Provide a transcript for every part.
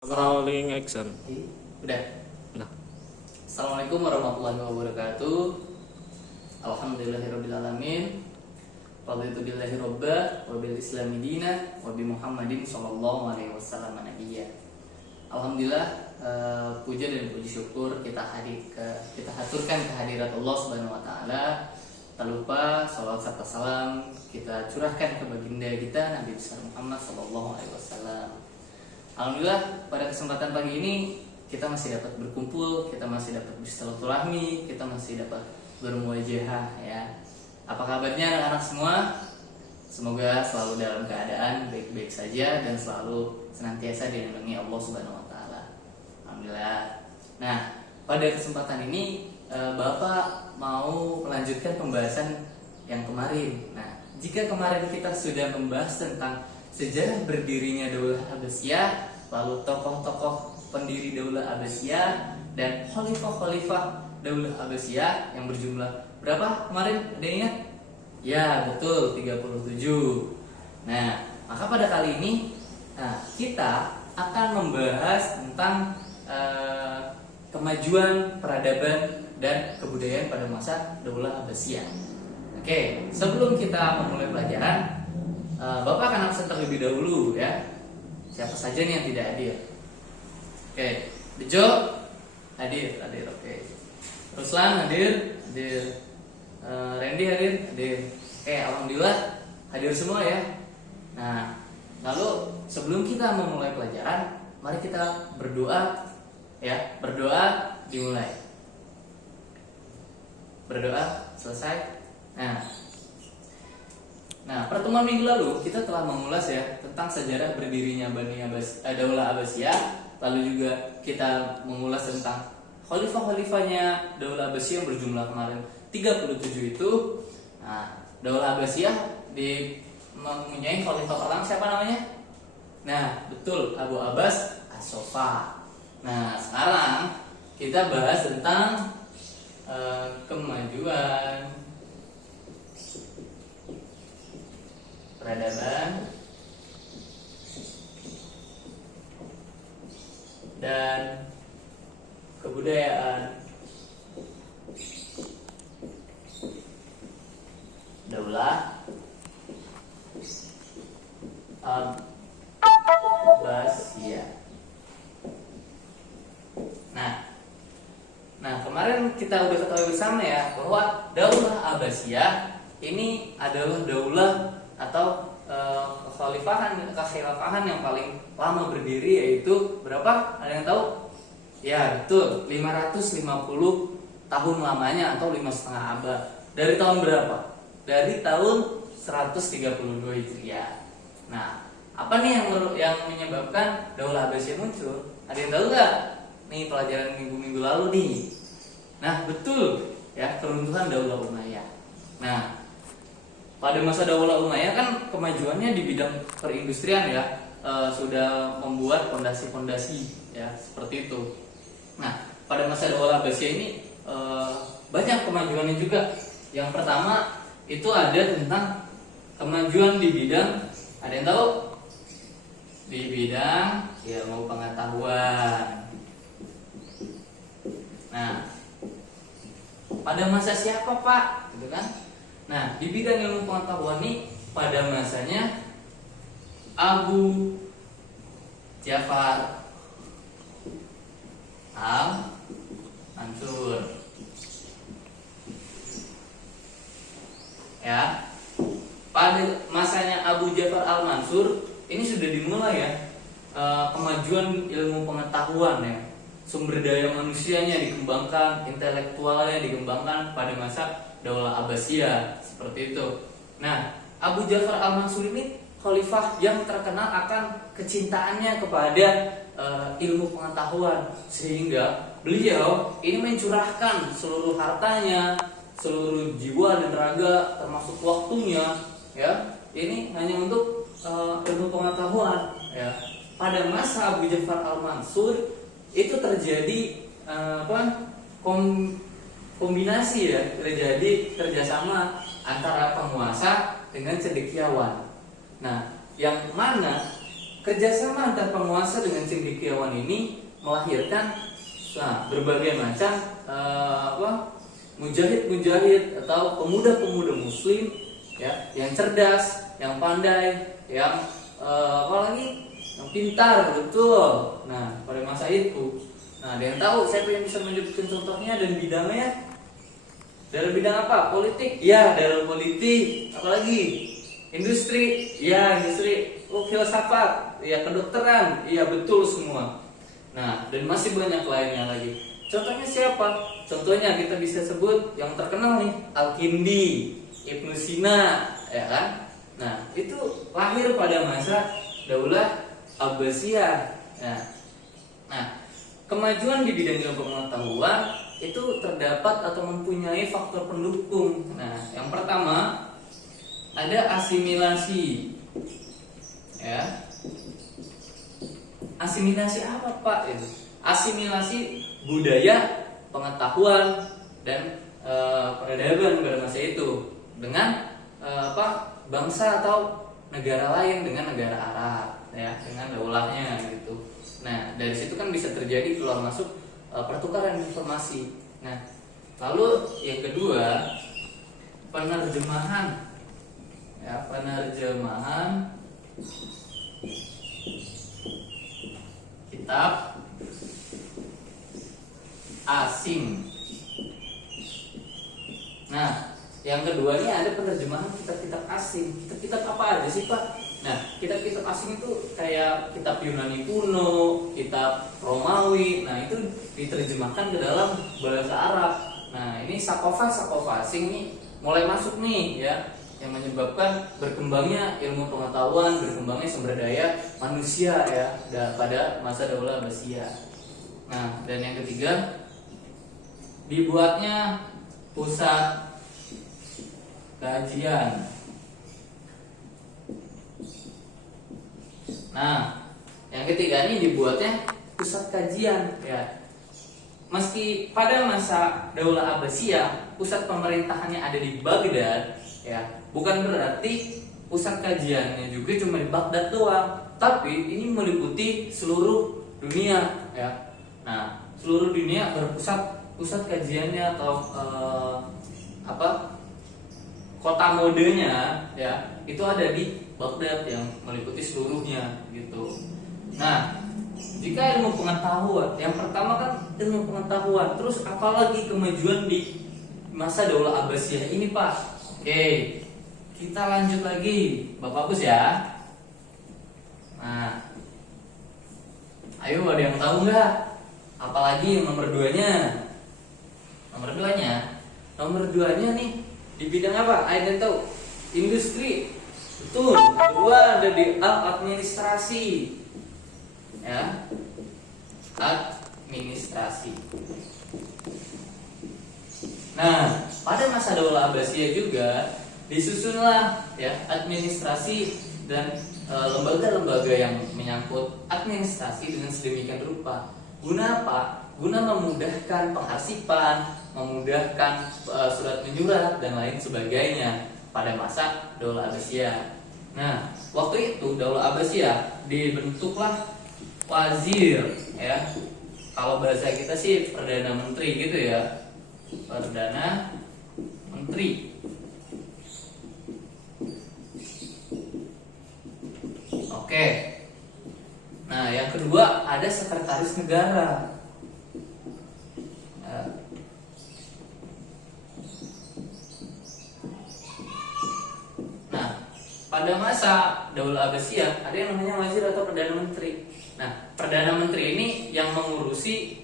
Rolling action. Udah. Nah, Assalamualaikum warahmatullahi wabarakatuh. Alhamdulillahirobbilalamin. Raditu billahi robba wa bil islami dina wa bi Muhammadin sallallahu alaihi wasallam nabiyya. Alhamdulillah, puja dan puji syukur kita haturkan kehadirat Allah Subhanahu wa taala. Tak lupa salawat serta salam kita curahkan ke baginda kita Nabi besar Muhammad sallallahu alaihi wasallam. Alhamdulillah, pada kesempatan pagi ini kita masih dapat berkumpul, kita masih dapat bersilaturahmi, kita masih dapat bermuajahah ya. Apa kabarnya anak-anak semua? Semoga selalu dalam keadaan baik-baik saja dan selalu senantiasa dilindungi Allah Subhanahu wa taala. Alhamdulillah. Nah, pada kesempatan ini Bapak mau melanjutkan pembahasan yang kemarin. Nah, jika kemarin kita sudah membahas tentang sejarah berdirinya Daulah Abbasiyah, lalu tokoh-tokoh pendiri Daulah Abbasiyah dan khalifah-khalifah Daulah Abbasiyah yang berjumlah berapa kemarin? Ada yang ingat? Ya, betul, 37. Nah, maka pada kali ini kita akan membahas tentang kemajuan peradaban dan kebudayaan pada masa Daulah Abbasiyah. Oke, sebelum kita memulai pelajaran, Bapak akan absen terlebih dahulu ya. Siapa saja nih yang tidak hadir? Oke, Bejo hadir. Oke, Ruslan hadir. Randy hadir. Oke, alhamdulillah hadir semua ya. Nah, lalu sebelum kita memulai pelajaran, mari kita berdoa ya. Berdoa dimulai. Berdoa selesai. Nah, pertemuan minggu lalu kita telah mengulas ya tentang sejarah berdirinya Daulah Abbasiyah. Lalu juga kita mengulas tentang khalifah-khalifahnya Daulah Abbasiyah yang berjumlah kemarin 37 itu. Nah, Daulah Abbasiyah mempunyai khalifah pertama siapa namanya? Nah, betul, Abu Abbas As-Sofa. Nah, sekarang kita bahas tentang kemajuan peradaban dan kebudayaan Daulah Abbasiyah. Nah, kemarin kita udah ketahui bersama ya bahwa Daulah Abbasiyah ini adalah daulah atau kekhilafahan yang paling lama berdiri, yaitu berapa? Ada yang tahu? Ya, betul, 550 tahun lamanya atau 5,5 abad. Dari tahun berapa? Dari tahun 132 Hijriah. Nah, apa nih yang menyebabkan Daulah Abbasiyah muncul? Ada yang tahu nggak? Nih pelajaran minggu-minggu lalu nih. Nah, betul ya, keruntuhan Daulah Umayyah. Nah, pada masa Daulah Umayyah kan kemajuannya di bidang perindustrian ya, sudah membuat fondasi-fondasi ya seperti itu. Nah, pada masa Daulah Abbasiyah ini banyak kemajuannya juga. Yang pertama itu ada tentang kemajuan di bidang, ada yang tahu? Di bidang ilmu pengetahuan. Nah, pada masa siapa Pak? Gitu kan? Nah, di bidang ilmu pengetahuan ini pada masanya Abu Ja'far Al-Mansur. Ya. Pada masanya Abu Ja'far Al-Mansur ini sudah dimulai ya kemajuan ilmu pengetahuan ya. Sumber daya manusianya dikembangkan, intelektualnya dikembangkan pada masa Daulah Abbasiyah seperti itu. Nah, Abu Ja'far Al-Mansur ini khalifah yang terkenal akan kecintaannya kepada ilmu pengetahuan, sehingga beliau ini mencurahkan seluruh hartanya, seluruh jiwa dan raga, termasuk waktunya, ya, ini hanya untuk ilmu pengetahuan. Ya. Pada masa Abu Ja'far Al-Mansur itu terjadi kombinasi ya, terjadi kerjasama antara penguasa dengan cendekiawan. Nah, yang mana kerjasama antar penguasa dengan cendekiawan ini melahirkan berbagai macam mujahid-mujahid atau pemuda-pemuda muslim ya, yang cerdas, yang pandai, yang apalagi yang pintar, betul. Nah, pada masa itu, ada yang tahu siapa yang bisa menyebutkan contohnya dan bidangnya? Dalam bidang apa? Politik? Ya, dalam politik. Apalagi? Industri? Ya, industri. Oh, filsafat? Ya, kedokteran? Iya, betul semua. Nah, dan masih banyak lainnya lagi. Contohnya siapa? Contohnya kita bisa sebut yang terkenal nih, Al-Kindi, Ibnu Sina, ya kan? Nah, itu lahir pada masa Daulah Abbasiyah. Nah, kemajuan di bidang ilmu pengetahuan itu terdapat atau mempunyai faktor pendukung. Nah, yang pertama ada asimilasi. Ya. Asimilasi apa, Pak? Itu asimilasi budaya, pengetahuan dan peradaban pada masa itu dengan bangsa atau negara lain, dengan negara Arab, ya, dengan daulahnya gitu. Nah, dari situ kan bisa terjadi keluar masuk pertukaran informasi. Nah, lalu yang kedua, penerjemahan. Ya, penerjemahan kitab asing. Nah, yang kedua ini ada penerjemahan kitab-kitab asing. Kitab-kitab apa aja sih, Pak? Nah, kitab-kitab asing itu kayak kitab Yunani kuno, kitab Romawi. Nah, itu diterjemahkan ke dalam bahasa Arab. Nah, ini sakofa asing nih mulai masuk nih, ya, yang menyebabkan berkembangnya ilmu pengetahuan, berkembangnya sumber daya manusia, ya, pada masa Daulah Abbasiyah. Nah, dan yang ketiga, dibuatnya pusat kajian. Nah, yang ketiga ini dibuatnya pusat kajian, ya. Meski pada masa Daulah Abbasiyah pusat pemerintahannya ada di Baghdad, ya, bukan berarti pusat kajiannya juga cuma di Baghdad doang, tapi ini meliputi seluruh dunia, ya. Nah, seluruh dunia pusat kajiannya atau kota modenya, ya, itu ada di Baghdad yang meliputi seluruhnya gitu. Nah, jika ilmu pengetahuan, yang pertama kan ilmu pengetahuan, terus apalagi kemajuan di masa Daulah Abbasiyah ini, Pak? Oke, kita lanjut lagi, Bapak Bus, ya. Nah, ayo, ada yang tahu nggak? Apalagi yang nomor 2-nya? Nomor 2-nya nih di bidang apa? Ada yang tahu? Industri. Betul. Kedua ada di administrasi. Ya. Administrasi. Nah, pada masa Daulah Abbasiyah juga disusunlah, ya, administrasi dan lembaga-lembaga yang menyangkut administrasi dengan sedemikian rupa. Guna apa? Guna memudahkan pengarsipan, memudahkan surat menyurat dan lain sebagainya pada masa Daulah Abbasiyah. Nah, waktu itu Daulah Abbasiyah dibentuklah wazir, ya. Kalau bahasa kita sih perdana menteri gitu, ya. Perdana menteri. Oke. Nah, yang kedua ada sekretaris negara. Nah, pada masa Daulah Abbasiyah ada yang namanya wazir atau perdana menteri. Nah, perdana menteri ini yang mengurusi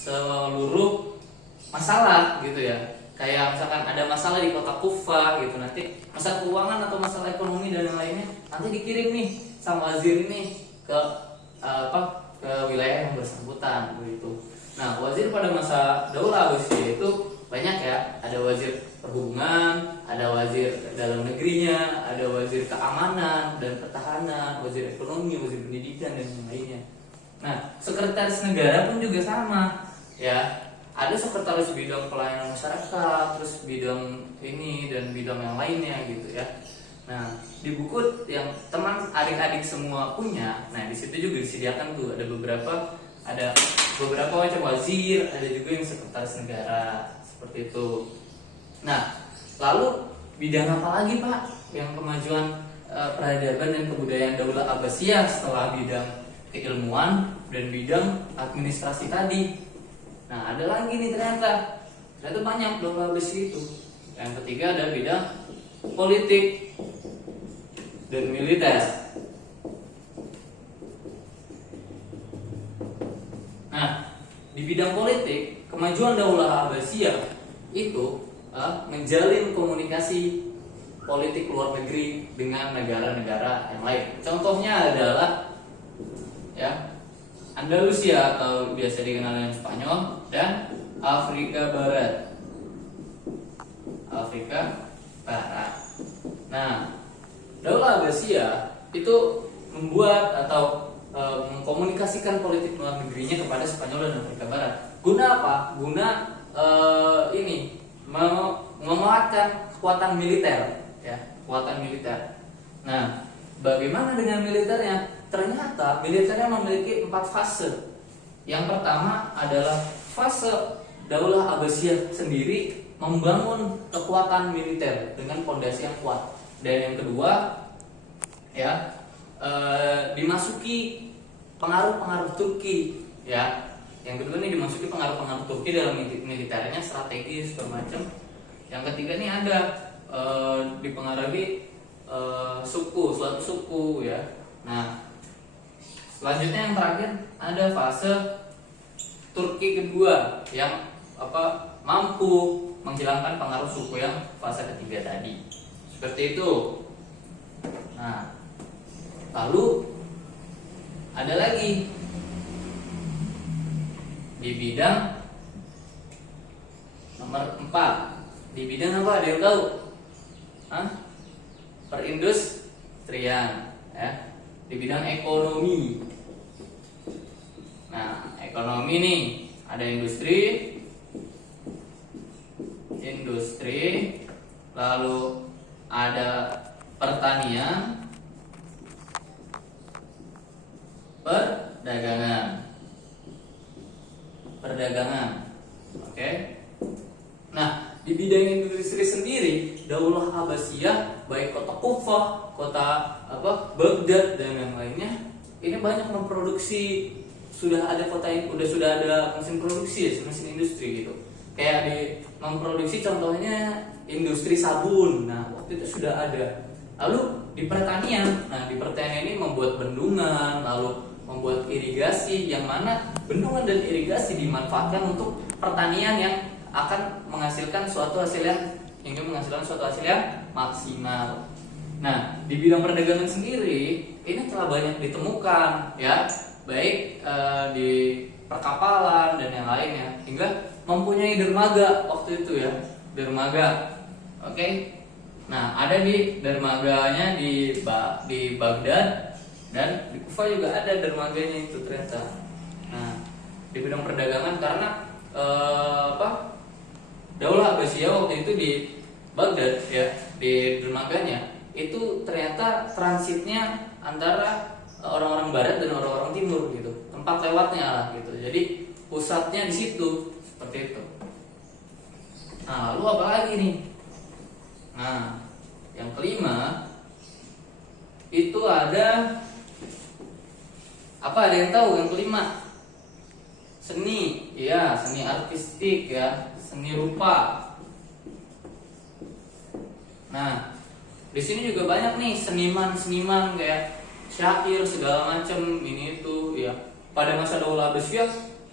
seluruh masalah gitu, ya. Kayak misalkan ada masalah di kota Kufah gitu, nanti masalah keuangan atau masalah ekonomi dan yang lainnya nanti dikirim nih sama wazir ini ke ke wilayah yang bersangkutan begitu. Nah, wazir pada masa Daulah Abbasiyah itu banyak, ya. Ada wazir perhubungan, ada wazir dalam negerinya, ada wazir keamanan dan pertahanan, wazir ekonomi, wazir pendidikan dan yang lainnya. Nah, sekretaris negara pun juga sama, ya. Ada sekretaris bidang pelayanan masyarakat, terus bidang ini dan bidang yang lainnya gitu, ya. Nah, di buku yang teman adik-adik semua punya, nah di situ juga disediakan tuh ada beberapa macam wazir, ada juga yang sekretaris negara seperti itu. Nah, lalu bidang apa lagi Pak yang kemajuan peradaban dan kebudayaan Daulah Abbasiyah setelah bidang keilmuan dan bidang administrasi tadi? Nah, ada lagi nih ternyata banyak Daulah Abbasiyah itu. Yang ketiga ada bidang politik dan militer. Nah, di bidang politik, kemajuan Daulah Abbasiyah itu menjalin komunikasi politik luar negeri dengan negara-negara yang lain. Contohnya adalah Andalusia atau biasa dikenal dengan Spanyol dan Afrika Barat. Nah, Daulah Abbasiyah itu membuat atau mengkomunikasikan politik luar negerinya kepada Spanyol dan Afrika Barat. Guna apa? Guna menguatkan kekuatan militer, kekuatan militer. Nah, bagaimana dengan militernya? Ternyata militernya memiliki 4 fase. Yang pertama adalah fase Daulah Abbasiyah sendiri membangun kekuatan militer dengan fondasi yang kuat. Dan yang kedua, dimasuki pengaruh-pengaruh Turki, Yang kedua ini dimasuki pengaruh-pengaruh Turki dalam militernya, strategis bermacam. Yang ketiga ini ada dipengaruhi suatu suku, Nah, selanjutnya yang terakhir ada fase Turki kedua yang mampu menghilangkan pengaruh suku yang fase ketiga tadi. Seperti itu. Nah, lalu ada lagi di bidang nomor 4. Di bidang apa? Ada yang tahu? Perindustrian, Di bidang ekonomi. Nah, ekonomi nih ada industri, lalu ada pertanian, perdagangan. Oke. Nah, di bidang industri sendiri, Daulah Abbasiyah baik kota Kufah, kota Baghdad dan yang lainnya, ini banyak memproduksi, sudah ada mesin produksi, mesin industri gitu. Kayak memproduksi contohnya industri sabun. Nah, waktu itu sudah ada. Lalu di pertanian, di pertanian ini membuat bendungan, lalu membuat irigasi, yang mana bendungan dan irigasi dimanfaatkan untuk pertanian yang akan menghasilkan suatu hasil yang maksimal. Nah, di bidang perdagangan sendiri ini telah banyak ditemukan, baik di perkapalan dan yang lainnya, hingga mempunyai dermaga waktu itu, dermaga. Oke. Nah, ada di dermaganya di Baghdad dan di Kufah juga ada dermaganya itu ternyata. Nah, di bidang perdagangan karena Daulah Abbasiyah waktu itu di Baghdad, di dermaganya itu ternyata transitnya antara orang-orang barat dan orang-orang timur gitu, tempat lewatnya lah gitu. Jadi pusatnya di situ, seperti itu. Nah, lalu apa lagi nih? Nah, yang kelima itu ada apa? Ada yang tahu yang kelima? Seni, seni artistik, seni rupa. Nah, di sini juga banyak nih seniman-seniman kayak syair segala macam ini itu, Pada masa Daulah Abbasiyah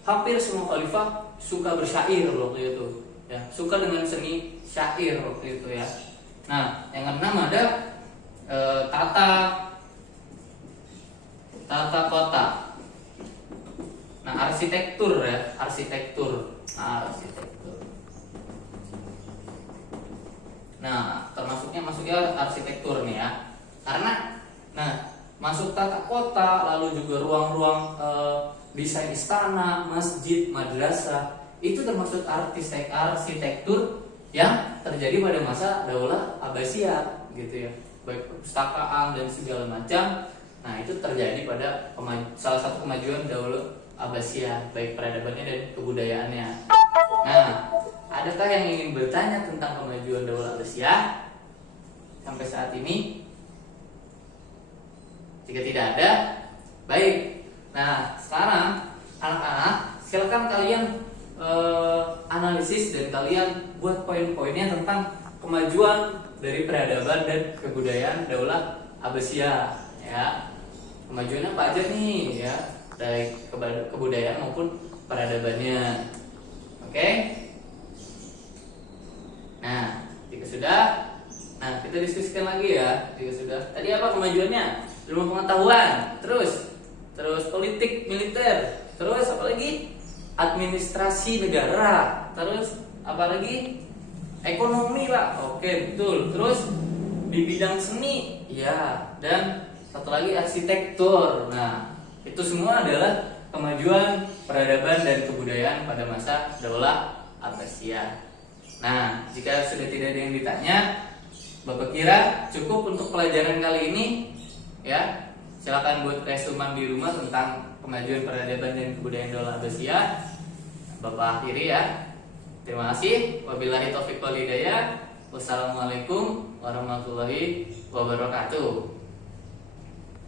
hampir semua khalifah suka bersyair waktu itu, suka dengan seni syair waktu itu, Nah, yang keenam ada tata kota. Nah, arsitektur. Nah, masuknya arsitektur nih, Karena masuk tata kota, lalu juga ruang-ruang desain istana, masjid, madrasah, itu termasuk arsitektur yang terjadi pada masa Daulah Abbasiyah gitu, baik perpustakaan dan segala macam. Nah, itu terjadi pada salah satu kemajuan Daulah Abbasiyah, baik peradabannya dan kebudayaannya. Nah, adakah yang ingin bertanya tentang kemajuan Daulah Abbasiyah sampai saat ini? Jika tidak ada, baik. Nah, sekarang anak-anak, silakan kalian analisis dan kalian buat poin-poinnya tentang kemajuan dari peradaban dan kebudayaan Daulah Abbasiyah, ya. Kemajuannya apa aja nih, ya, dari kebudayaan maupun peradabannya. Oke. Nah, jika sudah, nah kita diskusikan lagi ya. Jika sudah, tadi apa kemajuannya? Ilmu pengetahuan, terus politik militer, terus apa lagi? Administrasi negara, terus apa lagi? Ekonomi, Pak. Oke, betul. Terus di bidang seni, ya, dan satu lagi arsitektur. Nah, itu semua adalah kemajuan peradaban dan kebudayaan pada masa Daulah Abbasiyah. Nah, jika sudah tidak ada yang ditanya, Bapak kira cukup untuk pelajaran kali ini, ya. Silakan buat resumen di rumah tentang kemajuan peradaban dan kebudayaan Daulah Abbasiyah. Bapak akhiri ya. Terima kasih. Wabillahi taufiq wal hidayah. Wassalamualaikum warahmatullahi wabarakatuh.